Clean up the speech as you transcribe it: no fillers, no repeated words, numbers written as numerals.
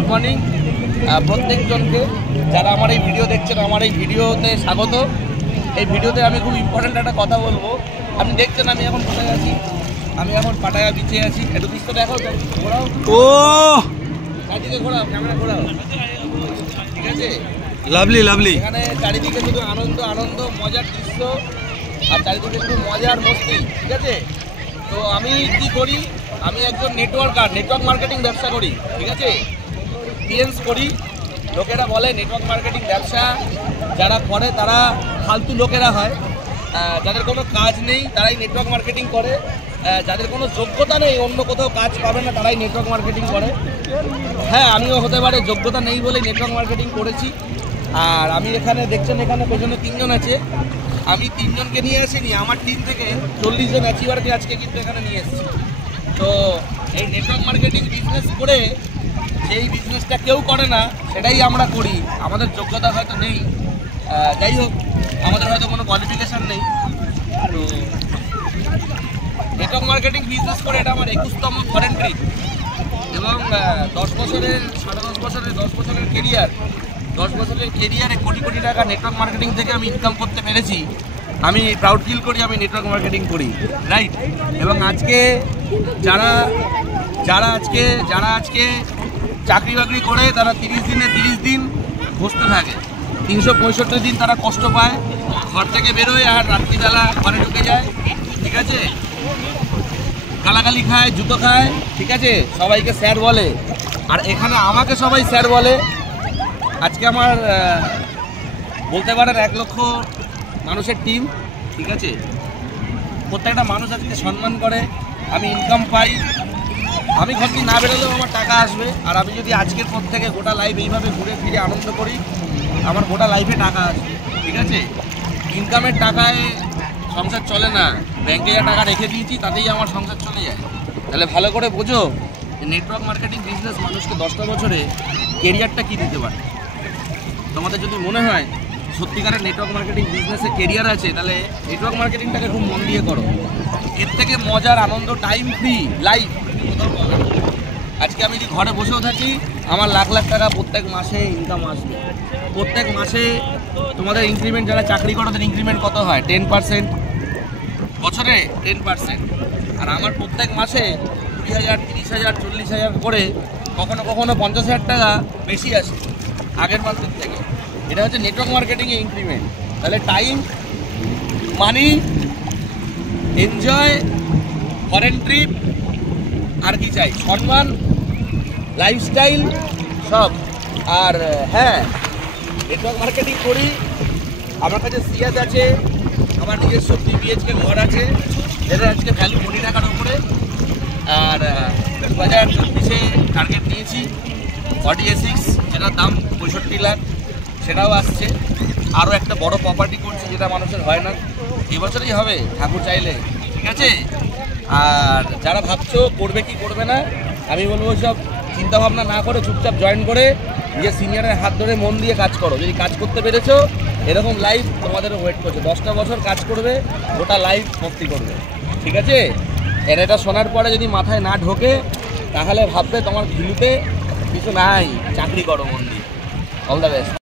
Good morning প্রত্যেকজনকে যারা আমার এই ভিডিও দেখছেন। আমার এই ভিডিওতে স্বাগত। এই ভিডিওতে আমি খুব ইম্পর্ট্যান্ট একটা কথা বলবো। আপনি দেখছেন আমি এখন কোথায় আছি? আমি এখন পাটায়া বিচে আছি। একটু বিচটা দেখো, ঘোরাও, ও চারিদিকে ঘোরাও, ক্যামেরা ঘোরাও, ঠিক আছে? Lovely lovely. এখানে চারিদিকে শুধু আনন্দ আনন্দ, মজার দৃশ্য, আর চারিদিকে শুধু মজার মস্তি, ঠিক আছে? তো আমি কি করি? আমি একজন নেটওয়ার্ক মার্কেটিং ব্যবসা করি, ঠিক আছে? পিএনস করি। লোকেরা বলে নেটওয়ার্ক মার্কেটিং ব্যবসা যারা করে তারা ফালতু লোকেরা হয়, যাদের কোনো কাজ নেই তারাই নেটওয়ার্ক মার্কেটিং করে, যাদের কোনো যোগ্যতা নেই, অন্য কোথাও কাজ পাবে না, তারাই নেটওয়ার্ক মার্কেটিং করে। হ্যাঁ, আমিও হতে পারে যোগ্যতা নেই বলে নেটওয়ার্ক মার্কেটিং করেছি। আর আমি এখানে দেখছেন, এখানে পেছনে 3 জন আছে। আমি 3 জনকে নিয়ে আসিনি, আমার টিম থেকে 40 জন অ্যাচিভারকে আজকে কিন্তু এখানে নিয়ে এসেছি। তো এই নেটওয়ার্ক মার্কেটিং বিজনেস করে, যেই বিজনেসটা কেউ করে না সেটাই আমরা করি। আমাদের যোগ্যতা হয়তো নেই, যাই হোক, আমাদের হয়তো কোনো কোয়ালিফিকেশান নেই। তো নেটওয়ার্ক মার্কেটিং বিজনেস করে এটা আমার 21তম ফরেন ট্রিপ, এবং 10 বছরের 10 বছরের কেরিয়ার, 10 বছরের কেরিয়ারে কোটি কোটি টাকা নেটওয়ার্ক মার্কেটিং থেকে আমি ইনকাম করতে পেরেছি। আমি প্রাউড ফিল করি আমি নেটওয়ার্ক মার্কেটিং করি, রাইট? এবং আজকে যারা আজকে চাকরি বাকরি করে তারা 30 দিনে 30 দিন বসতে থাকে, 365 দিন তারা কষ্ট পায়, ঘর থেকে বেরোয় আর রাত্রিবেলা ঘরে ঢুকে যায়, ঠিক আছে? গালাগালি খায়, জুতো খায়, ঠিক আছে? সবাইকে স্যার বলে, আর এখানে আমাকে সবাই স্যার বলে। আজকে আমার বলতে পারেন 1 লক্ষ মানুষের টিম, ঠিক আছে? প্রত্যেকটা মানুষ আজকে সম্মান করে, আমি ইনকাম পাই। আমি ঘর থেকে না বেরোলেও আমার টাকা আসবে, আর আমি যদি আজকের পর থেকে গোটা লাইফ এইভাবে ঘুরে ফিরে আনন্দ করি, আমার গোটা লাইফে টাকা আসবে, ঠিক আছে? ইনকামের টাকায় সংসার চলে না, ব্যাংকে যা টাকা রেখে দিয়েছি তাতেই আমার সংসার চলে যায়। তাহলে ভালো করে বোঝো যে নেটওয়ার্ক মার্কেটিং বিজনেস মানুষকে 10টা বছরে কেরিয়ারটা কী দিতে পারে। তোমাদের যদি মনে হয় সত্যিকারের নেটওয়ার্ক মার্কেটিং বিজনেসে কেরিয়ার আছে, তাহলে নেটওয়ার্ক মার্কেটিংটাকে খুব মন দিয়ে করো। এর থেকে মজার, আনন্দ, টাইম ফ্রি লাইফ কোথাও পাবে না। আজকে আমি যদি ঘরে বসেও থাকি, আমার লাখ লাখ টাকা প্রত্যেক মাসে ইনকাম আসবে। প্রত্যেক মাসে তোমাদের ইনক্রিমেন্ট, যারা চাকরি করো তাদের ইনক্রিমেন্ট কত হয়? 10%, বছরে 10%। আর আমার প্রত্যেক মাসে 20,000, 30,000, 40,000 করে, কখনো কখনো 50,000 টাকা বেশি আসে আগের মাসের থেকে। এটা হচ্ছে নেটওয়ার্ক মার্কেটিংয়ে ইনক্রিমেন্ট। তাহলে টাইম, মানি, এনজয়, ফরেন ট্রিপ, আর কি চাই? সম্মান, লাইফস্টাইল, সব। আর হ্যাঁ, নেটওয়ার্ক মার্কেটিং করি। আমার কাছে সিএস আছে, আমার নিজস্ব 3 BHK ঘর আছে, যেটা আজকে ভ্যালু কোটি টাকার উপরে। আর 2024-এ টার্গেট নিয়েছি Audi A6, যেটার দাম 65 লাখ, সেটাও আসছে। আরও একটা বড় প্রপার্টি করছি, যেটা মানুষের হয় না, এবছরই হবে ঠাকুর চাইলে, ঠিক আছে? আর যারা ভাবছো করবে কি করবে না, আমি বলবো সব চিন্তাভাবনা না করে চুপচাপ জয়েন করে নিজের সিনিয়রের হাত ধরে মন দিয়ে কাজ করো। যদি কাজ করতে পেরেছো, এরকম লাইফ তোমাদেরও ওয়েট করছে। 10টা বছর কাজ করবে, গোটা লাইফ মস্তি করবে, ঠিক আছে? এটা শোনার পরে যদি মাথায় না ঢোকে, তাহলে ভাববে তোমার ভিলুতে কিছু নাই, চাকরি করো মন দিয়ে। All the best.